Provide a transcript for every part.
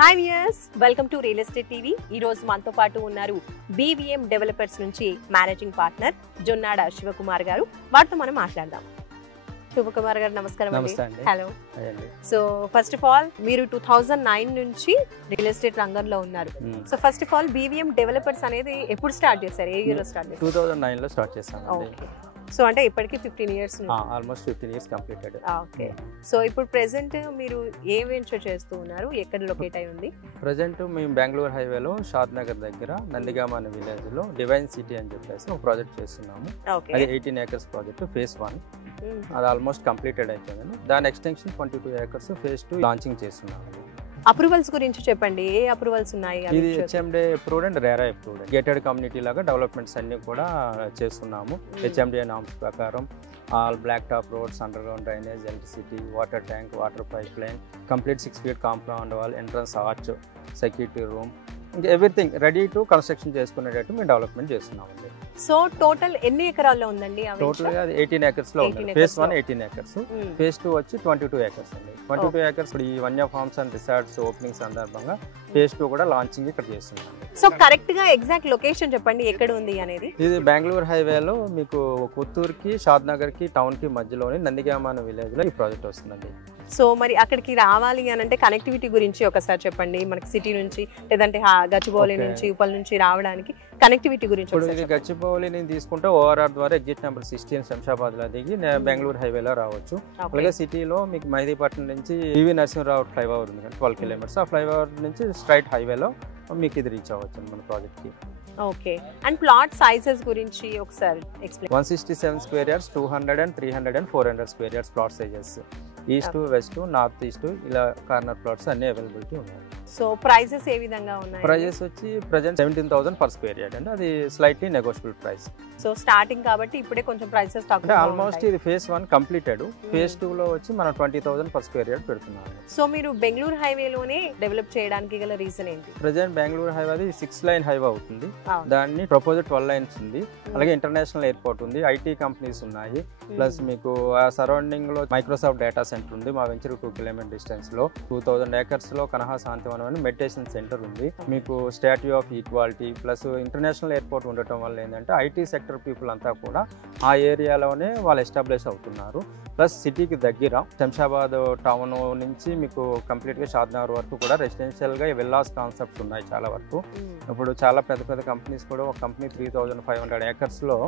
Hi viewers, welcome to real estate TV. ఈ రోజు మనతో పాటు ఉన్నారు బీవీఎం డెవలపర్స్ నుంచి మేనేజింగ్ పార్ట్నర్ జొన్నాడ శివకుమార్ గారు. వారితో మనం మాట్లాడదాం. శివకుమార్ గారు నమస్కారం అండి. Hello. So first of all మీరు 2009 నుంచి రియల్ ఎస్టేట్ రంగంలో ఉన్నారు. So first of all BVM developers అనేది ఎప్పుడు స్టార్ట్ చేశారు? ఏ ఇయర్ లో స్టార్ట్ చేశారు? 2009 లో స్టార్ట్ చేశాను. ఓకే. సో అంటే ఇప్పటికి 15 years almost 15 years completed. Okay. So ఇప్పుడు ప్రెసెంట్ మీరు ఏ వెంచర్ చేస్తూ ఉన్నారు? ఎక్కడ లొకేట్ అయి ఉంది? ప్రెసెంట్ మేము బెంగళూరు హైవేలో షాద్ నగర్ దగ్గర నందిగామ అనే విలేజ్ లో డివైన్ సిటీ అని చెప్పేసి ఒక ప్రాజెక్ట్ చేస్తున్నాము. అది 18 acres ప్రాజెక్ట్ ఫేజ్ 1. అది ఆల్మోస్ట్ కంప్లీటెడ్ అయిపోయింది. దాని ఎక్స్టెన్షన్ 22 acres ఫేజ్ 2 లాంచింగ్ చేస్తున్నాము. అప్రూవల్స్ గురించి చెప్పండి. ఏ అప్రూవల్స్ ఉన్నాయి? ఇది HMDA approved and RERA approved gated community లాగా డెవలప్మెంట్స్ అన్ని కూడా చేస్తున్నాము. హెచ్ఎండే నామ్స్ ప్రకారం all black top roads, underground drainage, electricity, water tank, water pipeline, complete 6 feet compound wall, entrance arch, security room, ఇంకా everything ready to construction చేసుకునేటట్టు మేము development చేస్తున్నామండి. So total ఎన్ని ఎకరాల్లో ఉందండి? టోటల్ గా 18 acres లో ఉంది. ఫేజ్ 1 18 acres, ఫేజ్ 2 వచ్చి 22 acres అండి. 22 acres ఈ వన్య ఫార్మ్స్ అండ్ రిసార్ట్స్ ఓపెనింగ్ సందర్భంగా ఫేజ్ 2 కూడా లాంచింగ్ ఇక్కడ చేస్తున్నాం. సో కరెక్ట్ గా ఎగ్జాక్ట్ లొకేషన్ చెప్పండి, ఎక్కడ ఉంది అనేది? ఇది బెంగళూరు హైవేలో మీకు పుత్తూరుకి, షాద్ నగర్ కి, టౌన్ కి మధ్యలోని నందిగామ అనే విలేజ్ లో ఈ ప్రాజెక్ట్ వస్తుందండి. సో మరి అక్కడికి రావాలి అని అంటే కనెక్టివిటీ గురించి ఒకసారి చెప్పండి. మనకి సిటీ నుంచి లేదంటే గచ్చిబౌలి నుంచి, ఉప్పల్ నుంచి రావడానికి కనెక్టివిటీ గురించి. ఇప్పుడు ఇది గచ్చిబౌలి నేను తీసుకుంటే ఓఆర్ఆర్ ద్వారా ఎగ్జిట్ నెంబర్ 16 శంషాబాద్ లో దిగి బెంగళూరు హైవేలో రావచ్చు. అలాగే సిటీలో మీకు మైదీపట్నం నుంచి ఈవి నరసింహరావు ఫ్లైఓవర్ ఉంది, 12 kilometers. ఆ ఫ్లైఓవర్ నుంచి స్ట్రైట్ హైవేలో మీకు ఇది రీచ్ అవ్వచ్చు మన ప్రాజెక్ట్ కి. ఓకే. అండ్ ప్లాట్ సైజెస్ గురించి ఒకసారి explain. 167 square yards, 200 and 300 and 400 square yards plot sizes. East, west, north east ఇలా కార్నర్ ప్లాట్స్ అన్ని అవైలబిలిటీ ఉన్నాయి. సో ప్రైజెస్ ఏ విధంగా ఉన్నాయి? ప్రైజెస్ వచ్చి ప్రెజెంట్ 17,000 per square yard అండి. అది slightly negotiable price. So starting కాబట్టి ఇప్పుడే కొంచెం ప్రైసెస్ తక్కువ. అంటే ఆల్మోస్ట్ ఇది ఫేజ్ 1 కంప్లీటెడ్. ఫేజ్ 2 లో వచ్చి మనం 20,000 per square yard పెడుతున్నాం. సో మీరు బెంగళూరు హైవేలోనే డెవలప్ చేయడానికి గల రీజన్ ఏంటి? ప్రెజెంట్ బెంగళూరు హైవే అది 6-lane హైవే అవుతుంది. దాన్ని ప్రపోజ్ 12 lanes ఉంది. అలాగే ఇంటర్నేషనల్ ఎయిర్పోర్ట్ ఉంది, ఐటీ కంపెనీస్ ఉన్నాయి. ప్లస్ మీకు ఆ సరౌండింగ్ లో మైక్రోసాఫ్ట్ డేటా సెంటర్ ఉంది. మా వెంచర్ 2 kilometer డిస్టెన్స్ లో 2000 acres లో కనహా శాంతివనం అని మెడిటేషన్ సెంటర్ ఉంది. మీకు statue of equality plus international airport ఉండటం వల్ల ఏంటంటే ఐటీ సెక్టర్ పీపుల్ అంతా కూడా ఆ ఏరియాలోనే వాళ్ళు ఎస్టాబ్లిష్ అవుతున్నారు. ప్లస్ సిటీకి దగ్గర శంషాబాద్ టౌన్ నుంచి మీకు కంప్లీట్గా షాద్నగర్ వరకు కూడా రెసిడెన్షియల్గా విల్లాస్ కాన్సెప్ట్స్ ఉన్నాయి చాలా వరకు. ఇప్పుడు చాలా పెద్ద పెద్ద కంపెనీస్ కూడా ఒక కంపెనీ 3,500 acres లో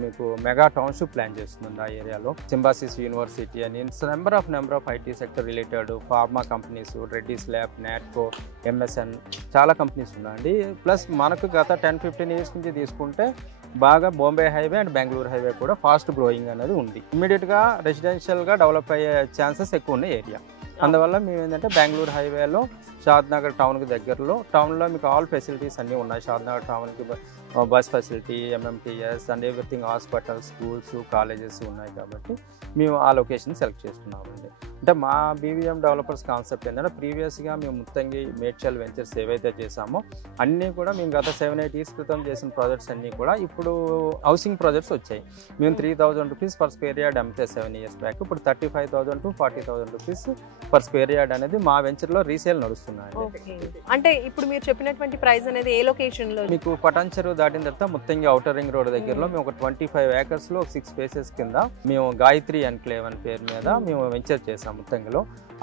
మీకు మెగా టౌన్షిప్ ప్లాన్ చేస్తుంది ఆ ఏరియాలో. సింబాసిస్ యూనివర్సిటీ అని number of IT sector related pharma companies, Reddy's lab, Natco, MSN చాలా కంపెనీస్ ఉన్నాయండి. ప్లస్ మనకు గత 10-15 years నుంచి తీసుకుంటే బాగా Bombay highway and Bengaluru highway కూడా ఫాస్ట్ గ్రోయింగ్ అనేది ఉంది. ఇమీడియట్గా రెసిడెన్షియల్గా డెవలప్ అయ్యే ఛాన్సెస్ ఎక్కువ ఉన్నాయి ఏరియా. అందువల్ల మేము ఏంటంటే బెంగళూరు హైవేలో షాద్ నగర్ టౌన్కి దగ్గరలో టౌన్లో మీకు ఆల్ ఫెసిలిటీస్ అన్నీ ఉన్నాయి. షాద్ నగర్ టౌన్కి bus facility, MMTS and everything, hospitals, schools, colleges ఉన్నాయి కాబట్టి మేము ఆ లొకేషన్ సెలెక్ట్ చేసుకున్నామండి. అంటే మా బీవీఎం డెవలపర్స్ కాన్సెప్ట్ ఏంటంటే ప్రీవియస్గా మేము ముత్తంగి, మేడ్చల్ వెంచర్స్ ఏవైతే చేసామో అన్నీ కూడా మేము గత 7-8 years క్రితం చేసిన ప్రాజెక్ట్స్ అన్నీ కూడా ఇప్పుడు హౌసింగ్ ప్రాజెక్ట్స్ వచ్చాయి. మేము 3,000 rupees per square yard అమ్మితే 7 years బ్యాక్ ఇప్పుడు 35,000 to 40,000 rupees per square yard అనేది మా వెంచర్లో రీసేల్ నడుస్తున్నాయి. అంటే ఇప్పుడు మీరు చెప్పినటువంటి ప్రైస్ అనేది ఏ లొకేషన్ లో? మీకు పటాన్చెరు దాటిన తర్వాత ముత్తంగి ఔటర్ రింగ్ రోడ్ దగ్గరలో మేము ఒక 25 acres లో 6 spaces కింద మేము గాయత్రి ఎన్క్లేవ్ అని పేరు మీద మేము వెంచర్ చేసాం ముత్తంగిలో.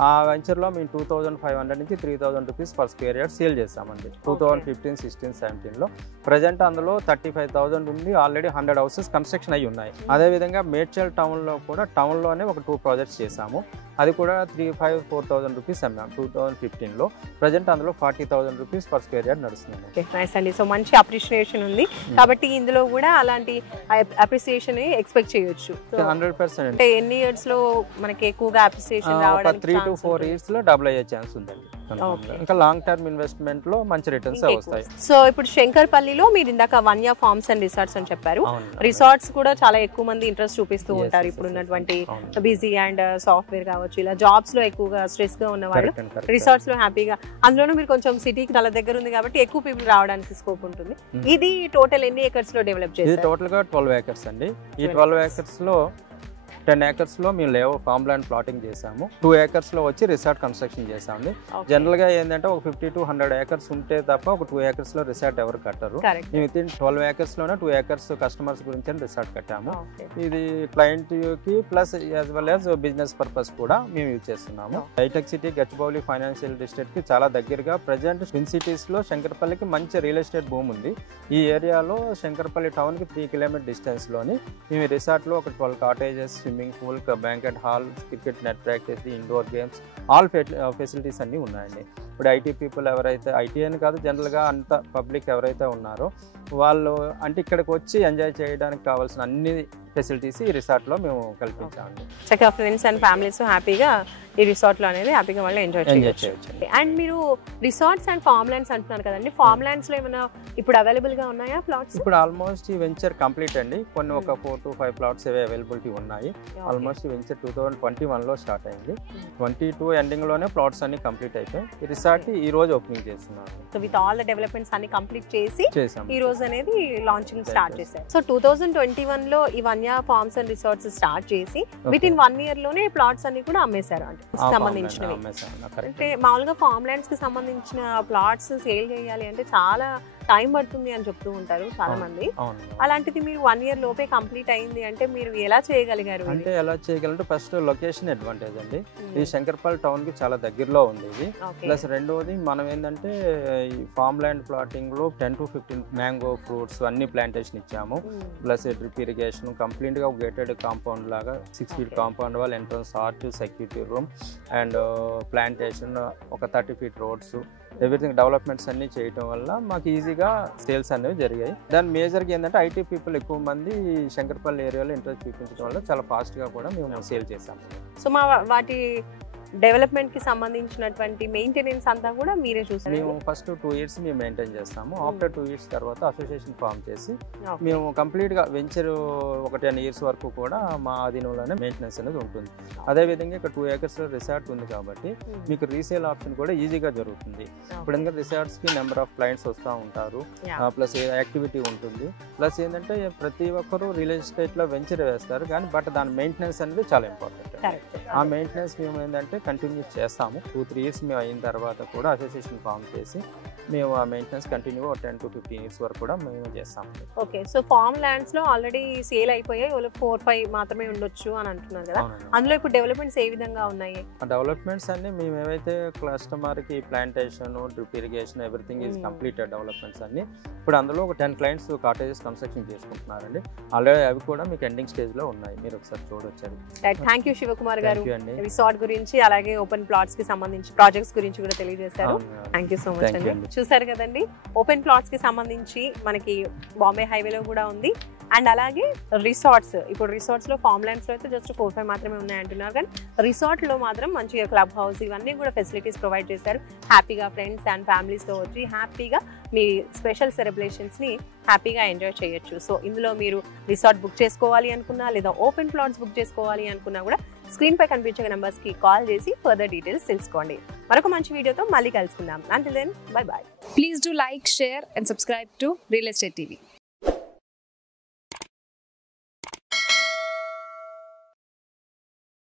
ఆ వెంచర్లో మేము 2,500 నుంచి 3,000 rupees per square yard sale చేసామండి 2015, 16, 17లో. ప్రజెంట్ అందులో 35,000 ఉంది. ఆల్రెడీ 100 houses కన్స్ట్రక్షన్ అయ్యి ఉన్నాయి. అదేవిధంగా మేడ్చల్ టౌన్లో కూడా టౌన్లోనే ఒక 2 projects చేసాము. అది కూడా 3,500-4,000 rupees అమ్మాము 2015లో. ప్రజెంట్ అందులో 40,000 rupees per square yard నడుస్తుంది. నైస్ అండి. సో మంచి అప్రిషియేషన్ ఉంది కాబట్టి ఇందులో కూడా అలాంటి అప్రిసియేషన్ ఎక్స్పెక్ట్ చేయొచ్చు. 100%. అంటే ఎన్ని ఇయర్స్ లో మనకి ఎక్కువగా అప్రిసియేషన్ రావడానికి? 3 to 4 years లో డబుల్ అయ్యే ఛాన్స్ ఉందండి. ఇంకా లాంగ్ టర్మ్ ఇన్వెస్ట్మెంట్ లో మంచి రిటర్న్స్ వస్తాయి. సో ఇప్పుడు శంకర్పల్లిలో మీరు ఇందాక వన్యా ఫార్మ్స్ అండ్ రిసార్ట్స్ అని చెప్పారు. రిసార్ట్స్ కూడా చాలా ఎక్కువ మంది ఇంట్రెస్ట్ చూపిస్తూ ఉంటారు. ఇప్పుడు ఉన్నటువంటి బిజీ అండ్ సాఫ్ట్వేర్ కావచ్చు, ఇలా జాబ్స్ లో ఎక్కువగా స్ట్రెస్ గా ఉన్న వాళ్ళు రిసార్ట్స్ లో హ్యాపీగా, అందులోనూ మీరు కొంచెం సిటీకి చాలా దగ్గర ఉంది కాబట్టి ఎక్కువ పీపుల్ రావడానికి స్కోప్ ఉంటుంది. ఇది టోటల్ ఎన్ని ఏకర్స్ లో డెవలప్ చేశారు? టోటల్ గా 12 acres అండి. ఈ 12 acres లో 10 acres లో మేము ఫార్మ్ ల్యాండ్ ప్లాటింగ్ చేసాము. 2 acres లో వచ్చి రిసార్ట్ కన్స్ట్రక్షన్ చేసామండి. జనరల్ గా ఏంటంటే ఒక 50 to 100 acres ఉంటే తప్ప ఒక 2 acres లో రిసార్ట్ ఎవరు కట్టరు. మేము విత్ ఇన్ 12 acres లోనే 2 acres కస్టమర్స్ గురించి రిసార్ట్ కట్టాము. ఇది క్లయింట్ కి plus as well as business purpose కూడా మేము యూజ్ చేస్తున్నాము. హైటెక్ సిటీ గచ్చిబౌలి ఫైనాన్షియల్ డిస్ట్రిక్ట్ కి చాలా దగ్గరగా ప్రజెంట్ ట్విన్ సిటీస్ లో శంకరపల్లికి మంచి రియల్ ఎస్టేట్ భూమి ఉంది. ఈ ఏరియాలో శంకరపల్లి టౌన్ కి 3 kilometer డిస్టెన్స్ లోని మేము రిసార్ట్ లో ఒక 12 cottages, swimming pool, banquet hall, cricket net practice, indoor games, all facilities అన్నీ ఉన్నాయండి. ఇప్పుడు ఐటీ పీపుల్ ఎవరైతే, ఐటీ అని కాదు జనరల్గా అంత పబ్లిక్ ఎవరైతే ఉన్నారో వాళ్ళు అంటే ఇక్కడికి వచ్చి ఎంజాయ్ చేయడానికి కావాల్సిన అన్ని ఫెసిలిటీస్ ఈ రిసార్ట్లో మేము కల్పించామండి. చక్కగా ఫ్రెండ్స్ అండ్ ఫ్యామిలీస్ హ్యాపీగా ఈ రిసార్ట్లో అనేది హ్యాపీగా వాళ్ళు ఎంజాయ్ చేయొచ్చు. అండ్ మీరు రిసార్ట్స్ అండ్ ఫార్మ్ ల్యాండ్స్ అంటున్నారు కదండి, ఫార్మ్ ల్యాండ్స్లో ఏమైనా ఇప్పుడు అవైలబుల్గా ఉన్నాయా ప్లాట్స్? ఇప్పుడు ఆల్మోస్ట్ ఈ వెంచర్ కంప్లీట్ అండి. కొన్ని ఒక 4 to 5 plots అవైలబిలిటీ ఉన్నాయి. ఆల్మోస్ట్ ఈ వెంచర్ 2021లో స్టార్ట్ అయింది. 22 ఎండింగ్లోనే ప్లాట్స్ అన్ని కంప్లీట్ అయిపోయి ఈ రిసార్ట్ ఈ రోజు ఓపెనింగ్ చేస్తున్నారు. So with all the developments అన్ని కంప్లీట్ చేసి ఈ రోజు అనేది లాంచింగ్ స్టార్ట్ చేశారు. సో 2021లో ఈ Vanya forms and resorts start చేసి విత్ ఇన్ 1 year లోనే ప్లాట్స్ అన్ని కూడా అమ్మేశారు అంటే సంబంధించినవి. అంటే మామూలుగా ఫార్మ్ ల్యాండ్స్ కి సంబంధించిన ప్లాట్స్ సేల్ చేయాలి అంటే చాలా టైం పడుతుంది అని చెప్తూ ఉంటారు చాలా మంది. అలాంటిది మీరు 1 year లోపే కంప్లీట్ అయింది అంటే మీరు ఎలా చేయగలిగారు? అంటే ఎలా చేయగలంటే ఫస్ట్ లొకేషన్ అడ్వాంటేజ్ అండి. ఈ శంకరపల్లి టౌన్ కి చాలా దగ్గరలో ఉంది ఇది. ప్లస్ రెండోది మనం ఏంటంటే ఈ ఫార్మ్ ల్యాండ్ ప్లాటింగ్ లో 10 to 15 మ్యాంగో ఫ్రూట్స్ అన్ని ప్లాంటేషన్ ఇచ్చాము. ప్లస్ డ్రిప్ ఇరిగేషన్ కంప్లీట్ గా గేటెడ్ కాంపౌండ్ లాగా 6 feet compound wall, entrance arch, security room and plantation, ఒక 30 feet రోడ్స్, ఎవ్రీథింగ్ డెవలప్మెంట్స్ అన్ని చేయటం వల్ల మాకు ఈజీగా సేల్స్ అనేవి జరిగాయి. దాని మేజర్గా ఏంటంటే ఐటీ పీపుల్ ఎక్కువ మంది శంకరపల్లి ఏరియాలో ఇంట్రెస్ట్ చూపించడం వల్ల చాలా ఫాస్ట్గా కూడా మేము సేల్ చేసాము. సో మా వాటి డెవలప్మెంట్ కి సంబంధించినటువంటి మెయింటెనెన్స్ అంతా కూడా మీరే చూసారు? మేము ఫస్ట్ 2 years మేము మెయింటైన్ చేస్తాము. ఆఫ్టర్ 2 years తర్వాత అసోసియేషన్ ఫామ్ చేసి మేము కంప్లీట్ గా వెంచర్ ఒక 10 years వరకు కూడా మా ఆధీనంలోనే మెయింటెనెన్స్ అనేది ఉంటుంది. అదేవిధంగా ఇక్కడ 2 acres రిసార్ట్ ఉంది కాబట్టి మీకు రీసేల్ ఆప్షన్ కూడా ఈజీగా జరుగుతుంది. ఇప్పుడు ఎందుకంటే రిసార్ట్స్ కి నెంబర్ ఆఫ్ క్లయింట్స్ వస్తూ ఉంటారు, ప్లస్ యాక్టివిటీ ఉంటుంది. ప్లస్ ఏంటంటే ప్రతి ఒక్కరు రియల్ ఎస్టేట్ లో వెంచర్ వేస్తారు కానీ బట్ దాని మెయింటెనెన్స్ అనేది చాలా ఇంపార్టెంట్. ఆ మెయింటెనెన్స్ మేము ఏంటంటే కంటిన్యూ చేస్తాము. 2-3 years మేము అయిన తర్వాత కూడా అసోసియేషన్ ఫామ్ చేసి మేము ఆ మెయింటెనెన్స్ కంటిన్యూ 10 to 15 years వరకు కూడా మేము చేస్తాము. ఓకే, సో ఫార్మ్ ల్యాండ్స్ లో ఆల్రెడీ సేల్ అయిపోయాయి, 4-5 మాత్రమే ఉండొచ్చు అని అంటున్నారు కదా. అందులో ఇప్పుడు డెవలప్మెంట్స్ ఏ విధంగా ఉన్నాయి? ఆ డెవలప్మెంట్స్ అన్ని మేము ఏవైతే కస్టమర్ కి plantation, drip irrigation, everything is completed developments అన్ని. ఇప్పుడు అందులో ఒక 10 clients కాటేజెస్ కన్స్ట్రక్షన్ చేసుకుంటున్నారండి. ఆల్రెడీ అవి కూడా మీకు ఎండింగ్ స్టేజ్ లో ఉన్నాయి, మీరు ఒకసారి చూడొచ్చు. థ్యాంక్ యూ శివకుమార్ గారు, రిసార్ట్ గురించి అలాగే ఓపెన్ ప్లాట్స్ కి సంబంధించి ప్రాజెక్ట్స్ గురించి కూడా తెలియజేశారు. థ్యాంక్ యూ సో మచ్ అండి. చూసారు కదండి, ఓపెన్ ప్లాట్స్ కి సంబంధించి మనకి బాంబే హైవేలో కూడా ఉంది. అండ్ అలాగే రిసార్ట్స్, ఇప్పుడు రిసార్ట్స్ లో ఫార్మ్ ల్యాండ్స్ లో అయితే జస్ట్ 4-5 మాత్రమే ఉన్నాయి అంటున్నారు కానీ రిసార్ట్ లో మాత్రం మంచిగా క్లబ్ హౌస్ ఇవన్నీ కూడా ఫెసిలిటీస్ ప్రొవైడ్ చేశారు. హ్యాపీగా ఫ్రెండ్స్ అండ్ ఫ్యామిలీస్ తో వచ్చి హ్యాపీగా మీ స్పెషల్ సెలబ్రేషన్స్ ని హ్యాపీగా ఎంజాయ్ చేయొచ్చు. సో ఇందులో మీరు రిసార్ట్ బుక్ చేసుకోవాలి అనుకున్నా లేదా ఓపెన్ ప్లాట్స్ బుక్ చేసుకోవాలి అనుకున్నా కూడా స్క్రీన్ పై కనిపించే నెంబర్స్ కి కాల్ చేసి ఫర్దర్ డీటెయిల్స్ తెలుసుకోండి. మరొక మంచి వీడియోతో మళ్ళీ కలుసుకుందాం. Until then, bye bye. Please do like, share and subscribe to Real Estate TV.